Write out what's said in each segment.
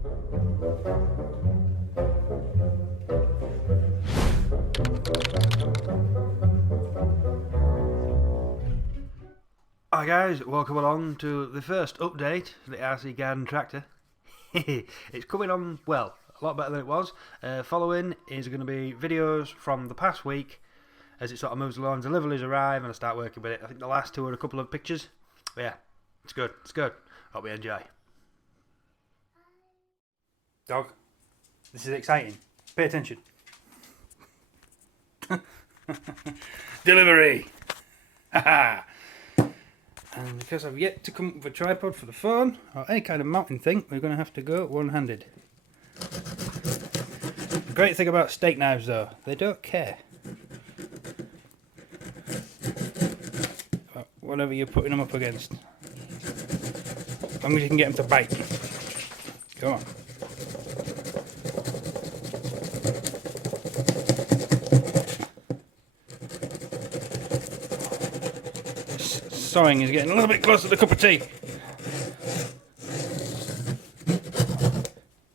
Hi guys, welcome along to the first update to the RC Garden Tractor. It's coming on, well, a lot better than it was. Following is going to be videos from the past week as it sort of moves along, deliveries arrive and I start working with it. I think the last two are a couple of pictures. But yeah, it's good, it's good. Hope you enjoy. Dog, this is exciting. Pay attention. Delivery! Haha! And because I've yet to come up with a tripod for the phone, or any kind of mounting thing, we're going to have to go one-handed. The great thing about steak knives though, they don't care. About whatever you're putting them up against. As long as you can get them to bite. Come on. Sawing is getting a little bit closer to the cup of tea.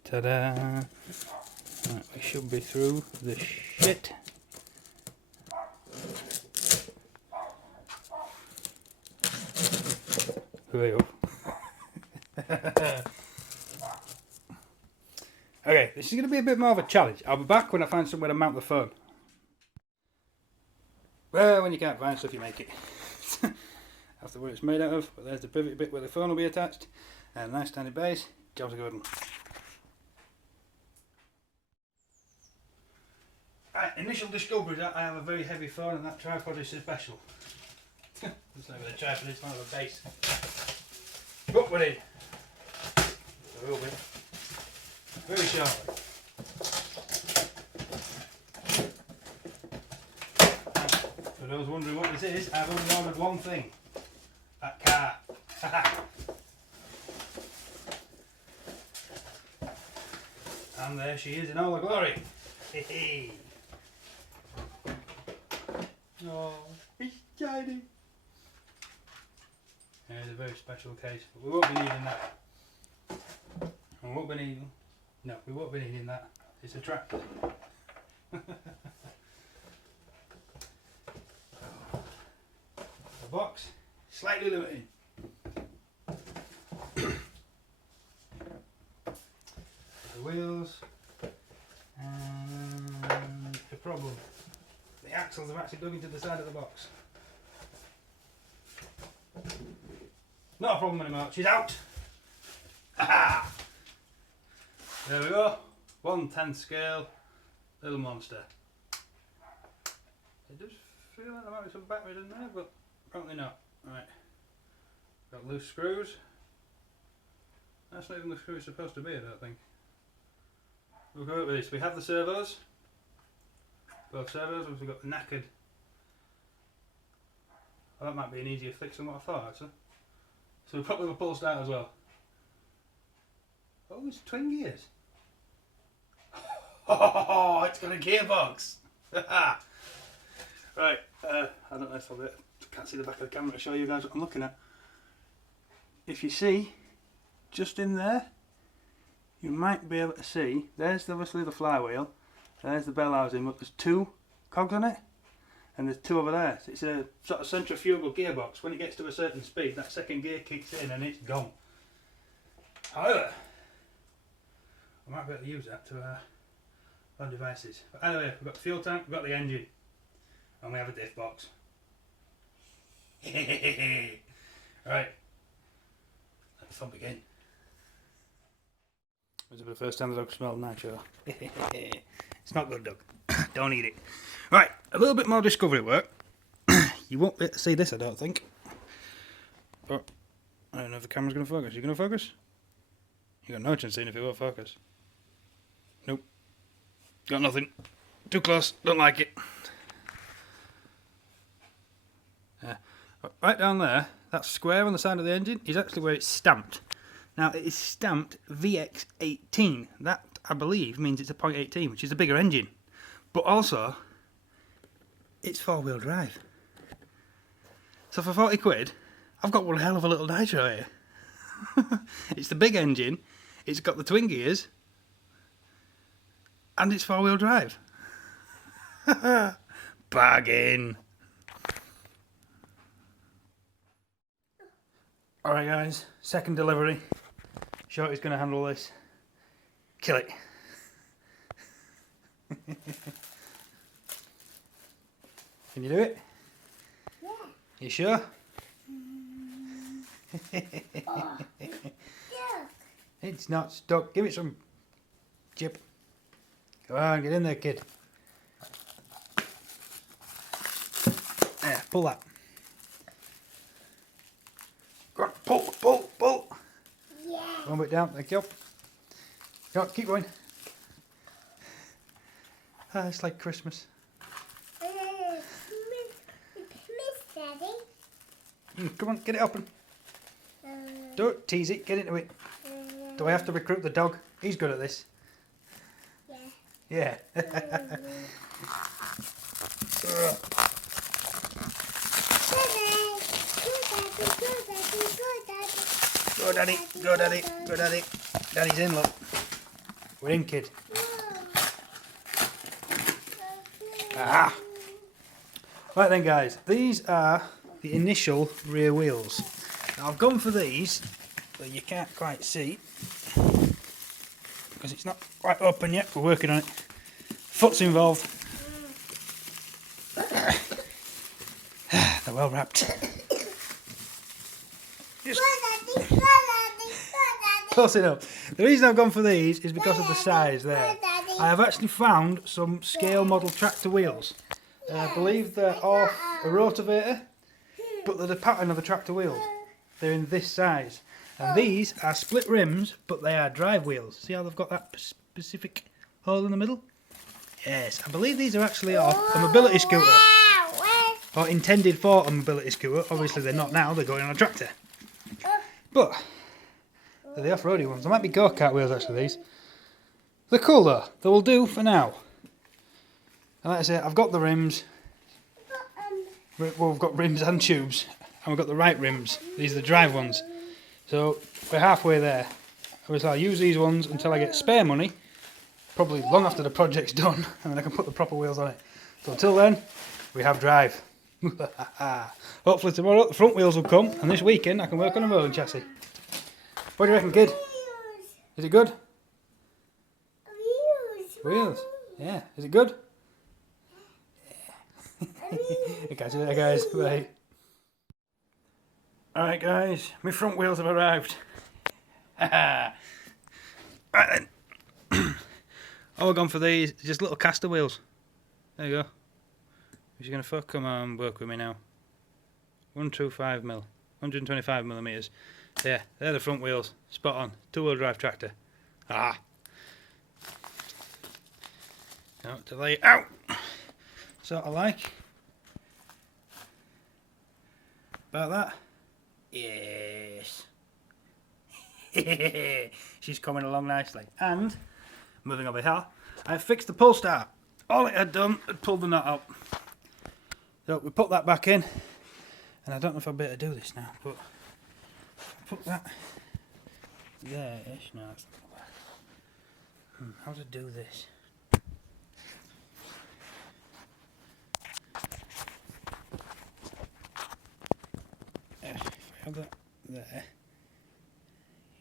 Ta-da! Right, we should be through the shit. Okay, this is going to be a bit more of a challenge. I'll be back when I find somewhere to mount the phone. Well, when you can't find stuff, you make it. After what it's made out of, but there's the pivot bit where the phone will be attached, and a nice tiny base. Job's a good one. Right, initial discovery that I have a very heavy phone and that tripod is special. It's not with a tripod, it's not with a base. But we're in. There will be. Very shortly. For those wondering what this is, I've only ordered one thing. That car. And there she is in all her glory. Oh, it's tiny. There's a very special case, but we won't be needing that. We won't be needing. No, we won't be needing that. It's a tractor. The box. Slightly limited. The wheels and the problem. The axles have actually dug into the side of the box. Not a problem anymore, she's out! Aha! There we go. 1/10 scale little monster. It does feel like there might be some batteries in there, but apparently not. Right, got loose screws. That's not even the screw it's supposed to be, I don't think. We'll go out with this. We have the servos. Both servos, we've got the knackered. Well, that might be an easier fix than what I thought actually. So we'll probably have a pull start as well. Oh, it's twin gears. Oh, it's got a gearbox. Right, I don't know if I'll be able to. Can't see the back of the camera to show you guys what I'm looking at. If you see, just in there, you might be able to see, there's obviously the flywheel, there's the bell housing, but there's two cogs on it, and there's two over there. So it's a sort of centrifugal gearbox. When it gets to a certain speed, that second gear kicks in and it's gone. However, I might be able to use that to our devices. But anyway, we've got the fuel tank, we've got the engine, and we have a diff box. Right, let the fun begin. This will be the first time the dog smelled nitro. It's not good, dog. Don't eat it. Right, a little bit more discovery work. You won't be able to see this, I don't think. But I don't know if the camera's going to focus. You going to focus? You got no chance seeing if it won't focus. Nope. Got nothing. Too close. Don't like it. Right down there, that square on the side of the engine is actually where it's stamped. Now it is stamped VX18. That, I believe, means it's a .18, which is a bigger engine. But also, it's four-wheel drive. So for 40 quid, I've got one hell of a little nitro here. It's the big engine, It's got the twin gears. And it's 4-wheel drive. Bargain. Alright guys, second delivery. Shorty's going to handle this. Kill it. Can you do it? Yeah. You sure? Oh, It's not stuck. Give it some chip. Come on, get in there, kid. There, pull that. Go on, pull. yeah. One bit down, thank you. Go on, keep going. Ah, it's like Christmas. Miss Daddy. Come on, get it open. Don't tease it, get into it. Do I have to recruit the dog? He's good at this. Yeah. Yeah. Go daddy, go daddy, go daddy. Daddy's in, look. We're in, kid. Ah. Right then guys, these are the initial rear wheels. Now I've gone for these, but you can't quite see because it's not quite open yet. We're working on it. Foot's involved. They're well wrapped. Just close enough. The reason I've gone for these is because of the size there. I have actually found some scale model tractor wheels. I believe they're off a rotavator, but they're the pattern of the tractor wheels. They're in this size. And these are split rims, but they are drive wheels. See how they've got that specific hole in the middle? Yes, I believe these are actually off a mobility scooter. Or intended for a mobility scooter. Obviously they're not now, they're going on a tractor. But they're the off-roady ones. They might be go-kart wheels actually, these. They're cool though. They will do for now. And like I say, I've got the rims. Well, we've got rims and tubes. And we've got the right rims. These are the drive ones. So we're halfway there. Obviously I'll use these ones until I get spare money. Probably long after the project's done. And then I can put the proper wheels on it. So until then, we have drive. Hopefully tomorrow the front wheels will come. And this weekend I can work on a rolling chassis. What do you reckon, kid? Is it good? Wheels. Yeah. Is it good? Yeah. Catch you later, guys. Bye. Alright, guys. My front wheels have arrived. Right then. All I've gone for these is just little caster wheels. There you go. Who's going to come on work with me now? 125 mil. 125 millimeters. Yeah, they're the front wheels. Spot on. 2-wheel drive tractor. Ah. Now to lay it out. Sort of like. About that. Yes. She's coming along nicely. And, moving over here, I fixed the pull start. All it had done had pulled the nut out. So we put that back in. And I don't know if I'd better do this now, but put that there-ish. No, that's not bad. How to do this? If I have that there,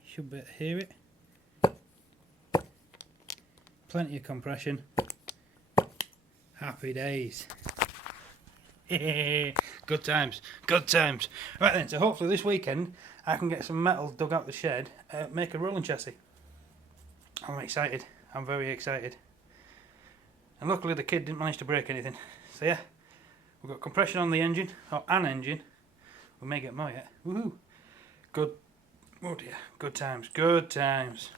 you should be able to hear it. Plenty of compression. Happy days. Good times, good times. Right then, so hopefully this weekend I can get some metal dug out the shed, make a rolling chassis. I'm excited, I'm very excited. And luckily the kid didn't manage to break anything. So yeah, we've got compression on the engine, or an engine. We may get more yet. Woohoo! Good, oh dear, good times, good times.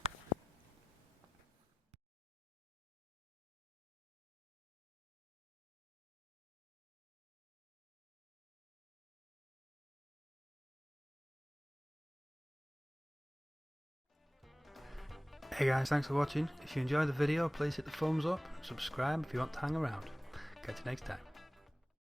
Hey guys, thanks for watching. If you enjoyed the video, please hit the thumbs up, subscribe if you want to hang around. Catch you next time.